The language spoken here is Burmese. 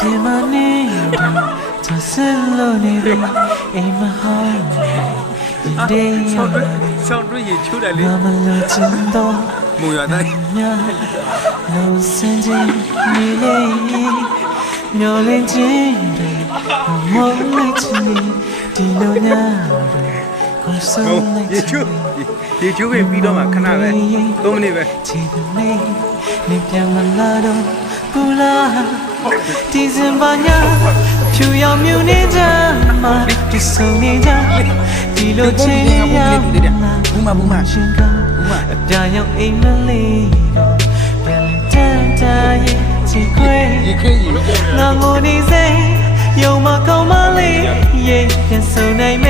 ဒီမနေ့တော့သစလို့နေပြီအိမ်မဟောင်းနေဒီရဆောင်းမတွေ့ဆောင်းတွေ့ရင်ချိုးတယ်လေမလို့ချင်တော့မူရတဲ့များလို့စင်ချင်းနေလေမျောလင်းခြင်းတွေမုန်းလိုက်ချင်ဒီလိုများတွေကိုယ်ဆုံးဟုတ်လိုက်ရေချချိုးင် ရေချိုးပဲပြီးတော့မှခဏပဲ3မိနစ်ပဲချစ်တယ်နေနေပြန်မလာတော့ဘူးလားဒီစင်ပါညာဖြူရောင်မြူနေကြမှာဒီဆုံးနေကြဒီလိုချင်ရဘူးမဘူးမရှင်ကဘူးမအပြာရောင်အိမ်မလေးတော့ပြန်လေတန်တာရဲ့ချစ်ခွေရေခဲရေငါငိုနေစေယုံမကောင်းမလေးရဲ့ပြန်ဆုံနိုင်မယ်